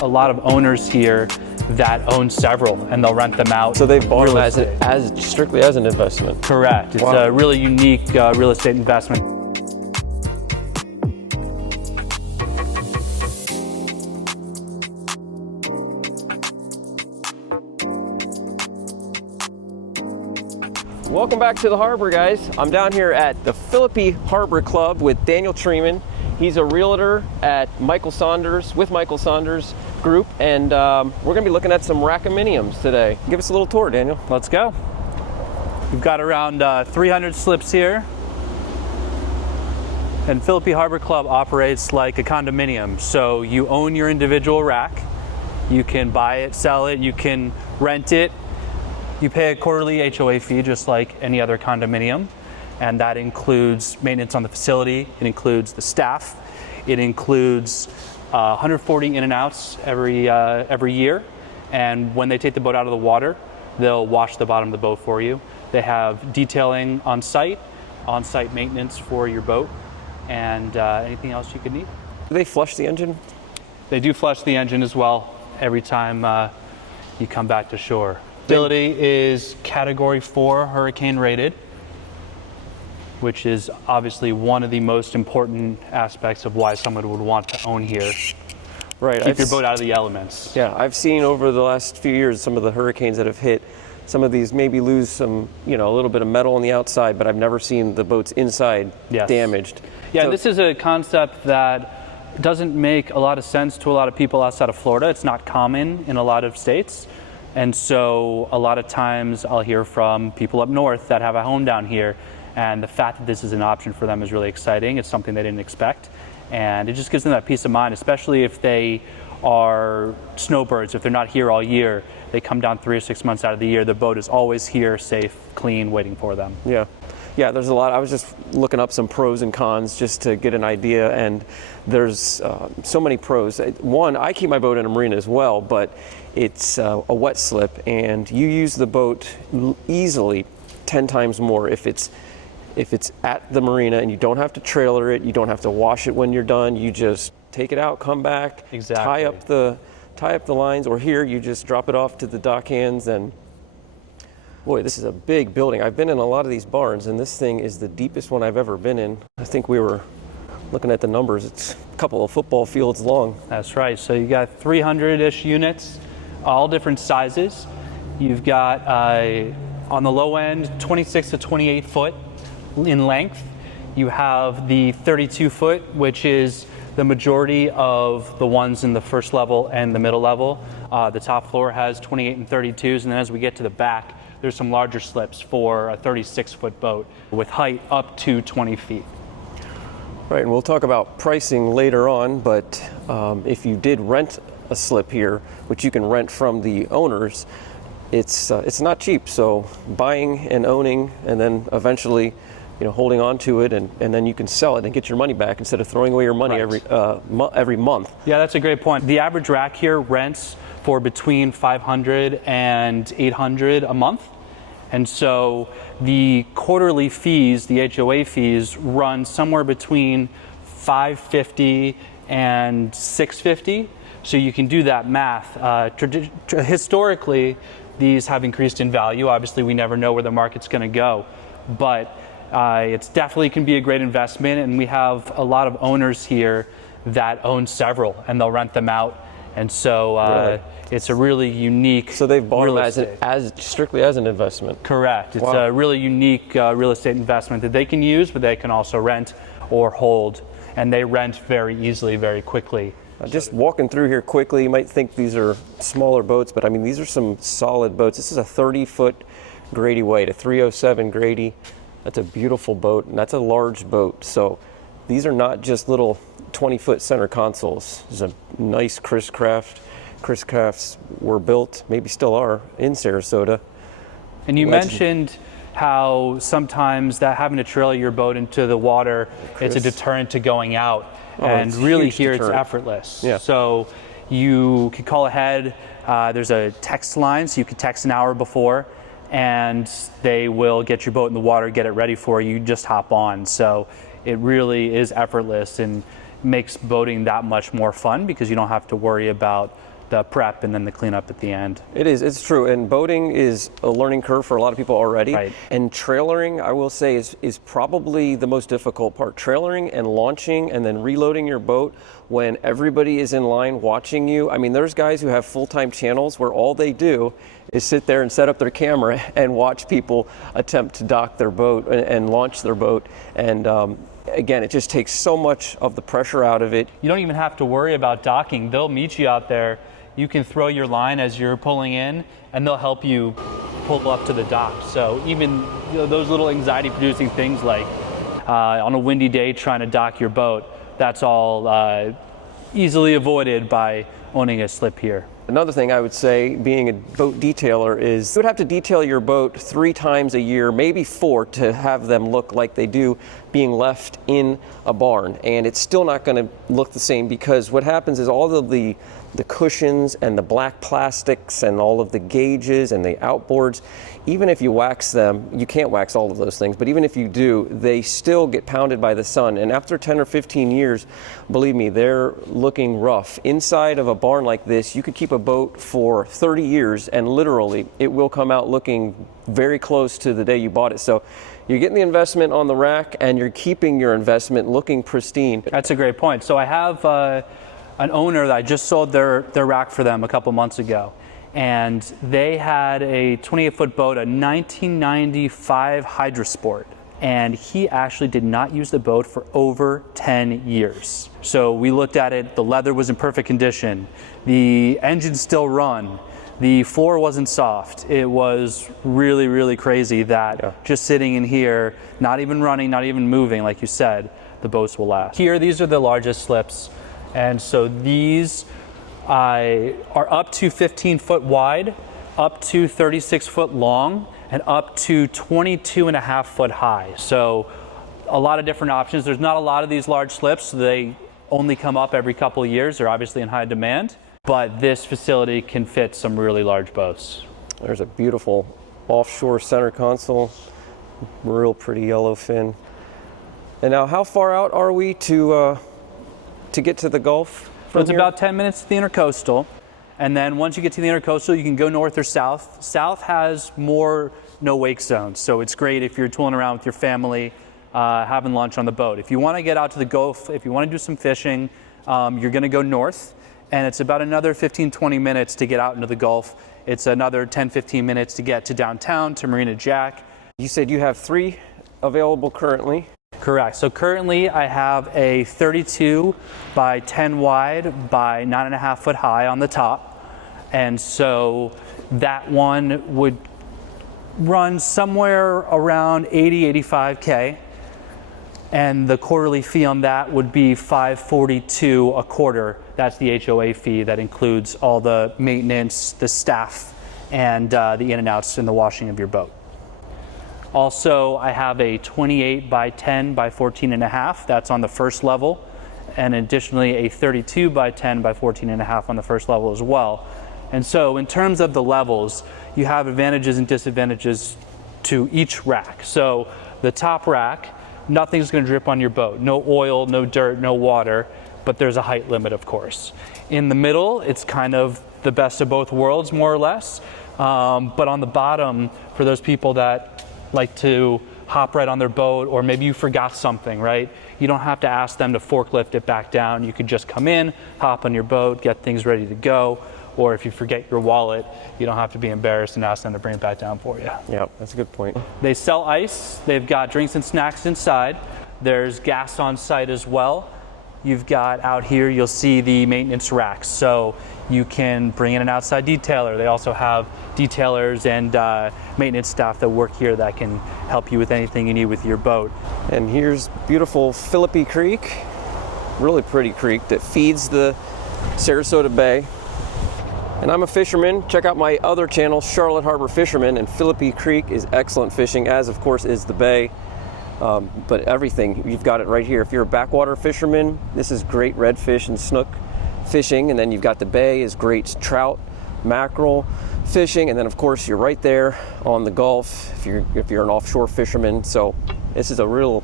a lot of owners here that own several, and they'll rent them out. So they've bought them as strictly as an investment? Correct. It's a really unique real estate investment. Welcome back to the harbor, guys. I'm down here at the Philippi Harbor Club with DanielTreiman. He's a realtor at Michael Saunders, with Michael Saunders Group, and we're gonna be looking at some RACKOMINIUMs today. Give us a little tour, Daniel. Let's go. We've got around 300 slips here. And Philippi Harbor Club operates like a condominium. So you own your individual rack. You can buy it, sell it, you can rent it. You pay a quarterly HOA fee just like any other condominium, and that includes maintenance on the facility, it includes the staff, it includes 140 in and outs every year, and when they take the boat out of the water, they'll wash the bottom of the boat for you. They have detailing on-site maintenance for your boat, and anything else you could need. Do they flush the engine? They do flush the engine as well every time you come back to shore. Facility is Category 4 hurricane rated, which is obviously one of the most important aspects of why someone would want to own here. Right. Keep your boat out of the elements. Yeah, I've seen over the last few years some of the hurricanes that have hit. Some of these maybe lose some, a little bit of metal on the outside, but I've never seen the boats inside damaged. Yeah, so, this is a concept that doesn't make a lot of sense to a lot of people outside of Florida. It's not common in a lot of states. And so a lot of times I'll hear from people up north that have a home down here, and the fact that this is an option for them is really exciting. It's something they didn't expect, and it just gives them that peace of mind, especially if they are snowbirds. If they're not here all year, they come down 3 or 6 months out of the year, the boat is always here, safe, clean, waiting for them. Yeah, there's a lot. I was just looking up some pros and cons just to get an idea, and there's so many pros. One, I keep my boat in a marina as well, but it's a wet slip, and you use the boat easily 10 times more if it's at the marina, and you don't have to trailer it, you don't have to wash it when you're done. You just take it out, come back, tie up the lines, or here you just drop it off to the dock hands. And boy, this is a big building. I've been in a lot of these barns, and this thing is the deepest one I've ever been in. I think we were looking at the numbers. It's a couple of football fields long. That's right. So you got 300-ish units, all different sizes. You've got, on the low end, 26 to 28 foot in length. You have the 32 foot, which is the majority of the ones in the first level and the middle level. The top floor has 28 and 32s, and then as we get to the back, there's some larger slips for a 36-foot boat with height up to 20 feet. Right, and we'll talk about pricing later on, but if you did rent a slip here, which you can rent from the owners, it's not cheap. So buying and owning, and then eventually, holding on to it, and then you can sell it and get your money back instead of throwing away your money every month. Yeah, that's a great point. The average rack here rents for between $500 and $800 a month. And so the quarterly fees, the HOA fees, run somewhere between $550 and $650. So you can do that math. Historically, these have increased in value. Obviously, we never know where the market's going to go, but it's definitely can be a great investment. And we have a lot of owners here that own several, and they'll rent them out. And so it's a really unique. So they've bought them as strictly as an investment. Correct. It's a really unique real estate investment that they can use, but they can also rent or hold, and they rent very easily, very quickly. Just walking through here quickly, you might think these are smaller boats, but I mean, these are some solid boats. This is a 30-foot Grady White, a 307 Grady. That's a beautiful boat, and that's a large boat. So these are not just little 20-foot center consoles. There's a nice Chris Crafts were built, maybe still are, in Sarasota. And you mentioned how sometimes that having to trailer your boat into the water, it's a deterrent to going out. And really here it's effortless. Yeah. So you can call ahead. There's a text line, so you can text an hour before, and they will get your boat in the water, get it ready for you. You just hop on. So it really is effortless and makes boating that much more fun because you don't have to worry about the prep and then the cleanup at the end. It is, it's true. And boating is a learning curve for a lot of people already. Right. And trailering, I will say, is probably the most difficult part. Trailering and launching and then reloading your boat when everybody is in line watching you. I mean, there's guys who have full-time channels where all they do is sit there and set up their camera and watch people attempt to dock their boat and launch their boat. And again, it just takes so much of the pressure out of it. You don't even have to worry about docking. They'll meet you out there. You can throw your line as you're pulling in, and they'll help you pull up to the dock. So even those little anxiety-producing things like on a windy day trying to dock your boat, that's all easily avoided by owning a slip here. Another thing I would say, being a boat detailer, is you would have to detail your boat 3 times a year, maybe 4, to have them look like they do being left in a barn. And it's still not going to look the same, because what happens is all of the cushions and the black plastics and all of the gauges and the outboards, even if you wax them, you can't wax all of those things, but even if you do, they still get pounded by the sun. And after 10 or 15 years, believe me, they're looking rough. Inside of a barn like this, you could keep a boat for 30 years and literally it will come out looking very close to the day you bought it. So you're getting the investment on the rack and you're keeping your investment looking pristine. That's a great point. So I have an owner that I just sold their rack for them a couple months ago. And they had a 28-foot boat, a 1995 Hydrosport. And he actually did not use the boat for over 10 years. So we looked at it, the leather was in perfect condition. The engine still run. The floor wasn't soft. It was really, really crazy that just sitting in here, not even running, not even moving, like you said, the boats will last. Here, these are the largest slips. And so these are up to 15 foot wide, up to 36 foot long, and up to 22.5 foot high. So a lot of different options. There's not a lot of these large slips. So they only come up every couple of years. They're obviously in high demand, but this facility can fit some really large boats. There's a beautiful offshore center console, real pretty yellow fin. And now how far out are we to get to the Gulf? So it's about 10 minutes to the intercoastal. And then once you get to the intercoastal, you can go north or south. South has more no-wake zones. So it's great if you're tooling around with your family, having lunch on the boat. If you want to get out to the Gulf, if you want to do some fishing, you're going to go north. And it's about another 15, 20 minutes to get out into the Gulf. It's another 10, 15 minutes to get to downtown, to Marina Jack. You said you have 3 available currently. Correct. So currently I have a 32 by 10 wide by 9.5 foot high on the top. And so that one would run somewhere around 80, 85K. And the quarterly fee on that would be $542 a quarter. That's the HOA fee that includes all the maintenance, the staff, and the in and outs and the washing of your boat. Also, I have a 28 by 10 by 14.5. That's on the first level. And additionally, a 32 by 10 by 14.5 on the first level as well. And so in terms of the levels, you have advantages and disadvantages to each rack. So the top rack, nothing's going to drip on your boat. No oil, no dirt, no water, but there's a height limit, of course. In the middle, it's kind of the best of both worlds, more or less. But on the bottom, for those people that like to hop right on their boat, or maybe you forgot something, right? You don't have to ask them to forklift it back down. You could just come in, hop on your boat, get things ready to go. Or if you forget your wallet, you don't have to be embarrassed and ask them to bring it back down for you. Yeah, that's a good point. They sell ice. They've got drinks and snacks inside. There's gas on site as well. You've got out here, you'll see the maintenance racks. So you can bring in an outside detailer. They also have detailers and maintenance staff that work here that can help you with anything you need with your boat. And here's beautiful Philippi Creek, really pretty creek that feeds the Sarasota Bay. And I'm a fisherman. Check out my other channel, Charlotte Harbor Fisherman, and Philippi Creek is excellent fishing, as of course is the bay. But everything, you've got it right here. If you're a backwater fisherman, this is great redfish and snook fishing. And then you've got the bay is great trout, mackerel fishing. And then of course you're right there on the Gulf if you're an offshore fisherman. So this is a real,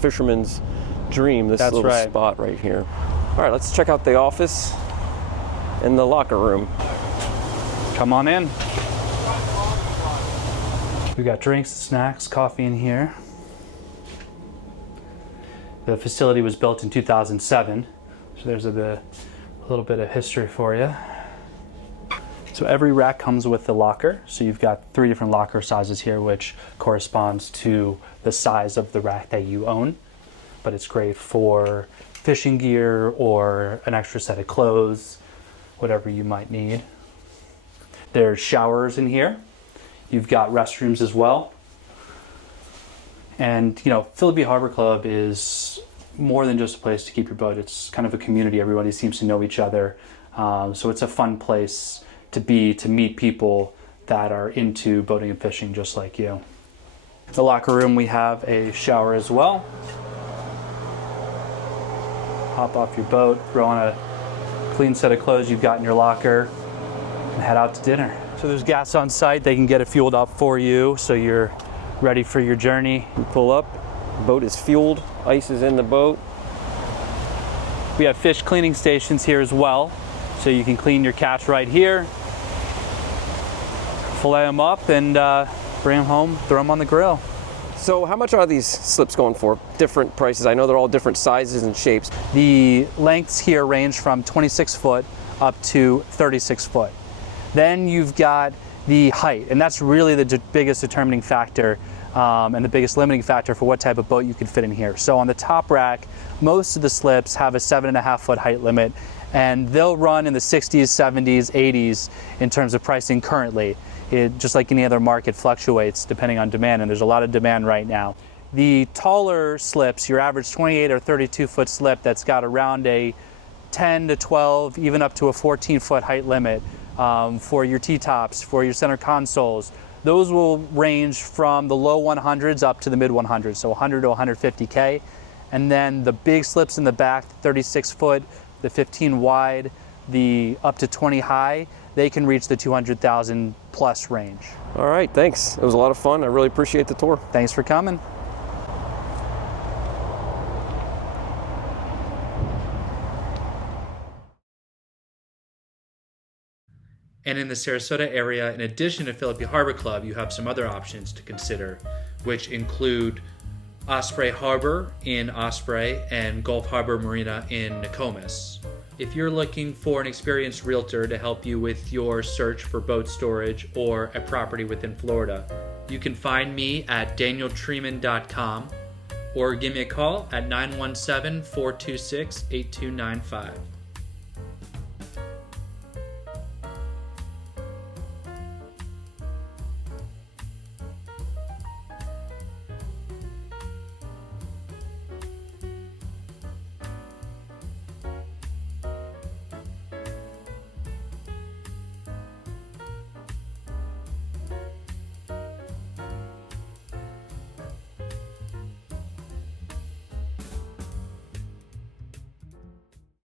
fisherman's dream, this little spot right here. All right, let's check out the office. in the locker room. Come on in. We got drinks, snacks, coffee in here. The facility was built in 2007, so there's a little bit of history for you. So every rack comes with a locker. So you've got 3 different locker sizes here, which corresponds to the size of the rack that you own. But it's great for fishing gear or an extra set of clothes, whatever you might need. There's showers in here. You've got restrooms as well. And you know, Philly Harbor Club is more than just a place to keep your boat. It's kind of a community. Everybody seems to know each other. So it's a fun place to be, to meet people that are into boating and fishing just like you. The locker room, we have a shower as well. Hop off your boat, throw on a clean set of clothes you've got in your locker, and head out to dinner. So there's gas on site. They can get it fueled up for you so you're ready for your journey. You pull up, boat is fueled, ice is in the boat. We have fish cleaning stations here as well, so you can clean your catch right here, fillet them up, and bring them home, throw them on the grill. So how much are these slips going for? Different prices. I know they're all different sizes and shapes. The lengths here range from 26 foot up to 36 foot. Then you've got the height, and that's really the biggest determining factor and the biggest limiting factor for what type of boat you can fit in here. So on the top rack, most of the slips have a 7.5 foot height limit, and they'll run in the 60s, 70s, 80s in terms of pricing currently. It, just like any other market, fluctuates depending on demand, and there's a lot of demand right now. The taller slips, your average 28 or 32 foot slip that's got around a 10 to 12, even up to a 14 foot height limit, for your T-tops, for your center consoles. Those will range from the low 100s up to the mid 100s, so 100 to 150K. And then the big slips in the back, 36 foot, the 15 wide, the up to 20 high, they can reach the 200,000 plus range. All right, thanks. It was a lot of fun. I really appreciate the tour. Thanks for coming. And in the Sarasota area, in addition to Philly Harbor Club, you have some other options to consider, which include Osprey Harbor in Osprey and Gulf Harbor Marina in Nokomis. If you're looking for an experienced realtor to help you with your search for boat storage or a property within Florida, you can find me at DanielTreiman.com or give me a call at 917-426-8295.